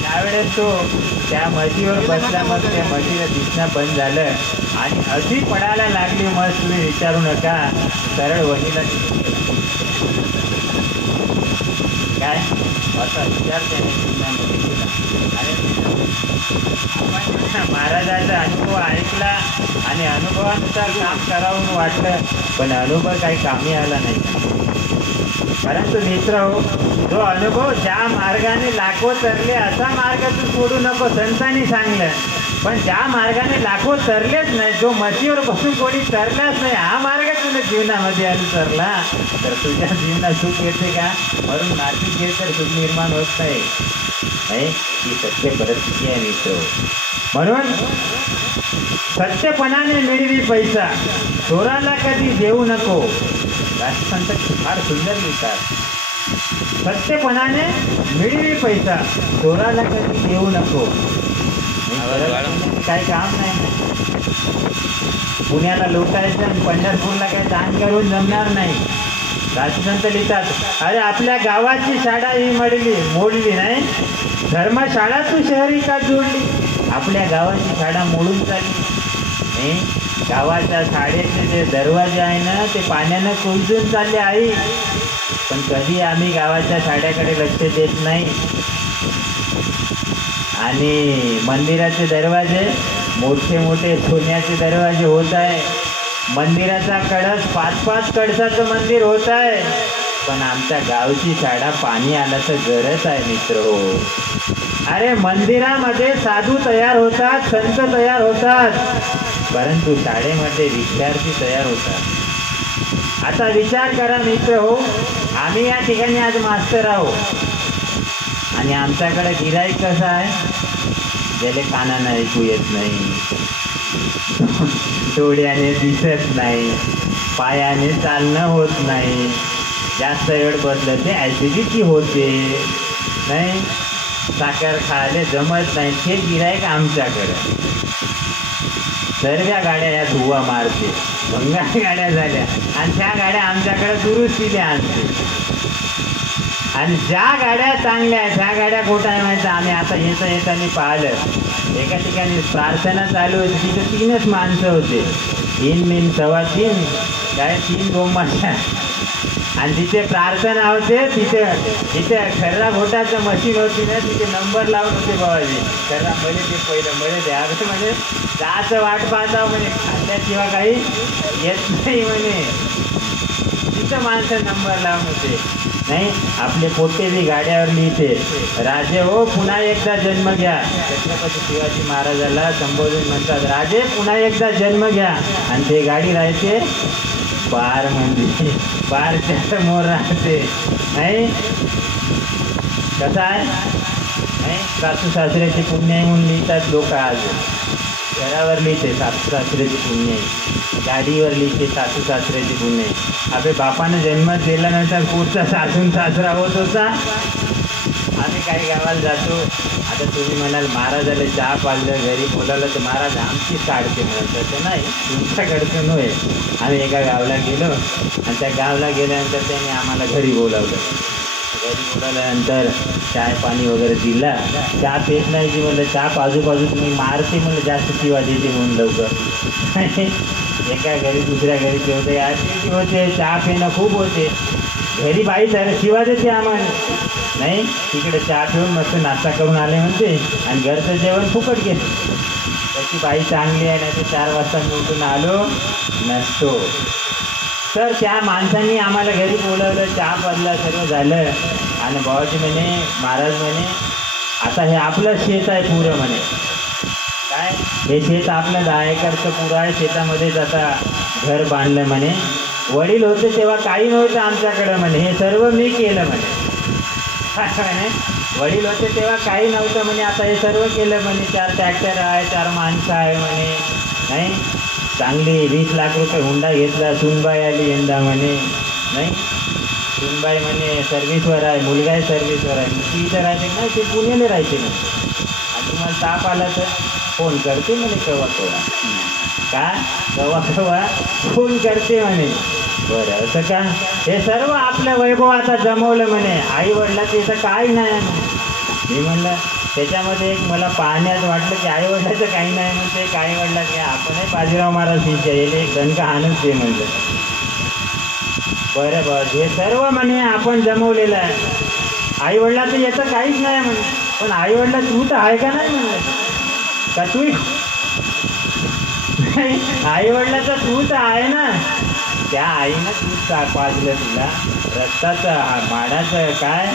त्यावेळेस तो त्या म्हशीवर बसला. मग त्या म्हशीला दिसणं बंद झालं आणि अशी पडायला लागली म्हस, तुम्ही विचारू नका. सरळ वणीला काय असा विचार त्याने जीवनामध्ये केला. आणि आपण महाराजाचा अनुभव ऐकला आणि अनुभवानुसार काम करावं वाटलं, पण अनुभव काही कामी आला नाही. परंतु मित्र हो, जो अनुभव ज्या मार्गाने लाखो तरले असा मार्ग तू सोडू नको, संतांनी सांगलं. पण ज्या मार्गाने लाखो तरलेच नाही, जो म्हशीवर बसून कोणी तरलाच नाही, हा मार्ग तुला जीवनामध्ये अनुसरला तर तुझ्या जीवनात सुख येते का? म्हणून नाशिक गेल तर सुख निर्माण होत नाही. ही सत्य परिस्थिती आहे मित्र. म्हणून सत्यपणाने मिळवी पैसा, चोराला कधी देऊ नको. राजसंत फार सुंदर लिहितात, सत्यपणाने मिळवी पैसा, चोराला कधी देऊ नको. काही काम नाही. पुण्याला लुटायचं आणि पंढरपूरला काही दान करून जमणार नाही. राजसंत लिहितात, अरे आपल्या गावाची शाळा ही मोडली नाही, धर्मशाळा तू शहरी का जोडली. आपल्या गावाची शाळा मोडून चालली. गावाच्या शाळेचे जे दरवाजे आहे ना, ते पाण्यानं कोसळून चालले आहे. पण कधी आम्ही गावाच्या शाळेकडे लक्ष देत नाही. आणि मंदिराचे दरवाजे मोठे मोठे सोन्याचे दरवाजे होत आहे. मंदिराचा कळस 5-5 कळसाचं मंदिर होत आहे. पण आमच्या गावची शाळा पाणी आलं तर गरज आहे मित्र हो. अरे मंदिरामध्ये साधू तयार होतात, संत तयार होतात, परंतु शाळेमध्ये विद्यार्थी तयार होतात. आता विचार करा मित्र हो, आम्ही या ठिकाणी आज मास्तर आहोत आणि आमच्याकडे गिराईक कसं आहे, ज्याला कानानं ऐकू येत नाही, डोळ्याने दिसत नाही, पायाने चालणं होत नाही, जास्त वेळ बसलं ते ॲसिडिटी होते नाही, साखर खायला जमत नाही, ते गिराईक आमच्याकडं. सर्व गाड्या या धुवा मारते, भंगार गाड्या झाल्या आणि त्या गाड्या आमच्याकडे दुरुस्तीला आणते. आणि ज्या गाड्या चांगल्या आहेत त्या गाड्या कुठं आहे माहिती, आम्ही आता येताना पाहिलं, एका ठिकाणी प्रार्थना चालू होती, तिथं 3च माणसं होते, 3 मीन 3.25 काय 3 गोमाशा. आणि जिथे प्रार्थना होते तिथे खर्रा घोटाचं मशीन होती ना, तिथे नंबर लावून होते बाबाजी, खर्रा मध्ये ते पहिलं मध्ये द्या म्हणजे जायचं वाट पाहता म्हणे, खाल्ल्याशिवाय काही येत नाही म्हणे, तिथं माणसं नंबर लावून होते. नाही आपले पोटे बी गाड्यावर लिहिते, राजे हो पुन्हा एकदा जन्म घ्या. छत्रपती शिवाजी महाराजाला संबोधून म्हणतात, राजे पुन्हा एकदा जन्म घ्या. आणि ते गाडी राहते बार म्हणजे बारच्या समोर राहते. नाही कसं आहे नाही, सासू सासऱ्याची पुण्य आहे म्हणून लिहितात लोक. आज घरावर लिहिते सासू सासऱ्याची पुण्य आहे, गाडीवर लिहिते सासू सासऱ्याची पुण्य आहे. आपल्या बापानं जन्म दिल्यानंतर पुढचा सासून सासरा होत होता. आम्ही काही गावाला जातो, आता तुम्ही म्हणाल महाराजाला चहा पाजलं घरी बोलावलं तर महाराज आमचीच काढते म्हणत, तसं नाही, तुमच्याकडचं नव्हे. आम्ही एका गावाला गेलो आणि त्या गावाला गेल्यानंतर त्यांनी आम्हाला घरी बोलावलं. घरी बोलावल्यानंतर चाय पाणी वगैरे दिला. चहा पेत नाही की म्हणलं चहा पाजू तुम्ही मारते म्हणलं, जास्त शिवा देते म्हणून लवकर. एका घरी दुसऱ्या घरी ते होते, ॲसिडिटी होते, चहा पिणं खूप होते. घरी बाई शिवा देते आम्हाला नाही, तिकडे चहा पिऊन मस्त नाश्ता करून आले म्हणते आणि घरचं जेवण फुकट घेते. त्याची बाई चांगली आहे, नाही ते 4 वाजता उठून आलो नसतो. तर त्या माणसांनी आम्हाला घरी बोलवलं, चहा पाजला, सर्व झालं. आणि बाबाजी म्हणे, महाराज म्हणे आता हे आपलं शेत आहे पुरं म्हणे, काय हे शेत आपलं 10 एकरचं पुरं आहे, शेतामध्येच आता घर बांधलं म्हणे. वडील होते तेव्हा काही नव्हतं आमच्याकडं म्हणे, हे सर्व मी केलं म्हणे. म्हणे वडील होते तेव्हा काही नव्हतं म्हणे, आता हे सर्व केलं म्हणे. 4 ट्रॅक्टर आहे, 4 माणसं आहे म्हणे. नाही चांगली 20 लाख रुपये हुंडा घेतला. सुनबाई आली यंदा म्हणे. नाही सुनबाई म्हणे सर्व्हिसवर आहे, मुलगाही सर्व्हिसवर आहे. ती इथं राहते ना, ते पुण्याला राहते ना. आणि तुम्हाला ताप आला तर फोन करते म्हणे, केव्हा का केव्हा फोन करते म्हणे. बरं असं का? हे सर्व आपल्या वैभवाचा जमवलं म्हणे, आई वडिलाचं इथं काही नाही आहे म्हणे. मी म्हणलं त्याच्यामध्ये एक मला पाहण्यात वाटलं की आई वडिलाचं काही नाही म्हणते, काही वडिला की आपणही बाजीराव महाराज शिष्य यायला एक दणका हाणच दे म्हणलं. बरं बरं हे सर्व म्हणे आपण जमवलेलं आहे. आई वडिलाचं याचं काहीच नाही म्हणे, पण आई वडिला तू तर आहे का नाही म्हणलं का तू? आई वडिलाचा तू तर आहे ना. त्या आईनं दूध पाजलं तुला, रक्ताचं माडाचं काय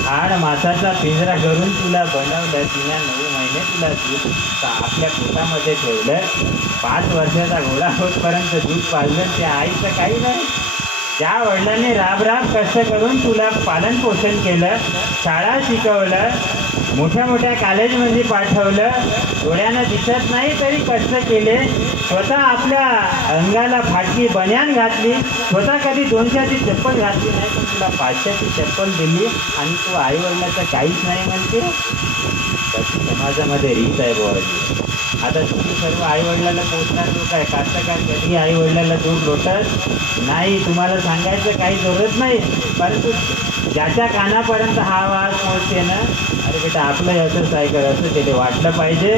हाड मासाचा पिंजरा करून तुला बनवलं, तिने 9 महिने तुला दूध आपल्या पोटामध्ये ठेवलं, 5 वर्षाचा घोडा होतपर्यंत दूध पाजलं. त्या आईचं काही नाही. ज्या वडिलांनी राब कष्ट करून तुला पालन पोषण केलं, शाळा शिकवलं, मोठ्या मोठ्या कॉलेजमध्ये पाठवलं, डोळ्यानं दिसत नाही तरी कष्ट केले, स्वतः आपल्या अंगाला फाटकी बन्यान घातली, स्वतः कधी 200ची चप्पल घातली नाही पण तुला 500ची चप्पल दिली आणि तू आईवडिलाचं काहीच नाही म्हणते. त्याची समाजामध्ये रीत आहे बुवाजी. आता तुम्ही सर्व आईवडिलाला पोचणार लोक आहे. कास्तकार कधी आईवडिलाला दूध लोटत नाही, तुम्हाला सांगायचं काही जरूरत नाही. परंतु ज्याच्या कानापर्यंत हा आवाज पोहोचते ना, अरे बेटा आपलं याचंच आहे कर, असं त्याला वाटलं पाहिजे.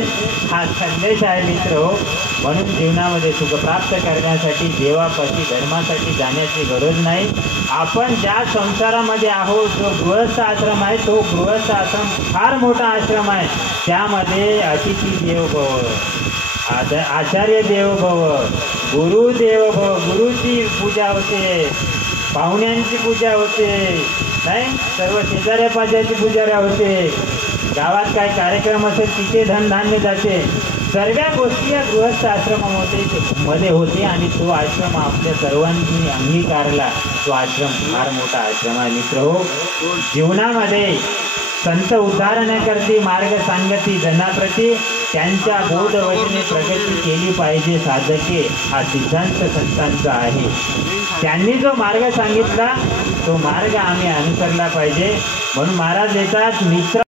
हा संदेश आहे मित्र हो. म्हणून जीवनामध्ये सुख प्राप्त करण्यासाठी देवापाशी धर्मासाठी जाण्याची गरज नाही. आपण ज्या संसारामध्ये आहोत, जो गृहस्थ आश्रम आहे तो गृहस्थ आश्रम फार मोठा आश्रम आहे. त्यामध्ये अतिथी देव भव, आचार्य देव भव, गुरु देव भव, गुरुची पूजा होते, पाहुण्यांची पूजा होते, नाही सर्व शेजाऱ्या पाजाऱ्याची पूजा होते, गावात काय कार्यक्रम असेल तिथे धनधान्य जाते. सर्व गोष्टी या गृहस्थ आश्रमामध्ये होते आणि तो आश्रम आपल्या सर्वांनी अंगीकारला. तो आश्रम फार मोठा आश्रम आहे मित्र हो. जीवनामध्ये संत उद्धारण्याकरती मार्ग सांगती जनाप्रती, त्यांच्या बोधवचने प्रगती केली पाहिजे साधके, हा सिद्धांत संतांचा आहे. त्यांनी जो मार्ग सांगितला तो मार्ग आम्ही अनुसरला पाहिजे. म्हणून महाराज येतात मित्र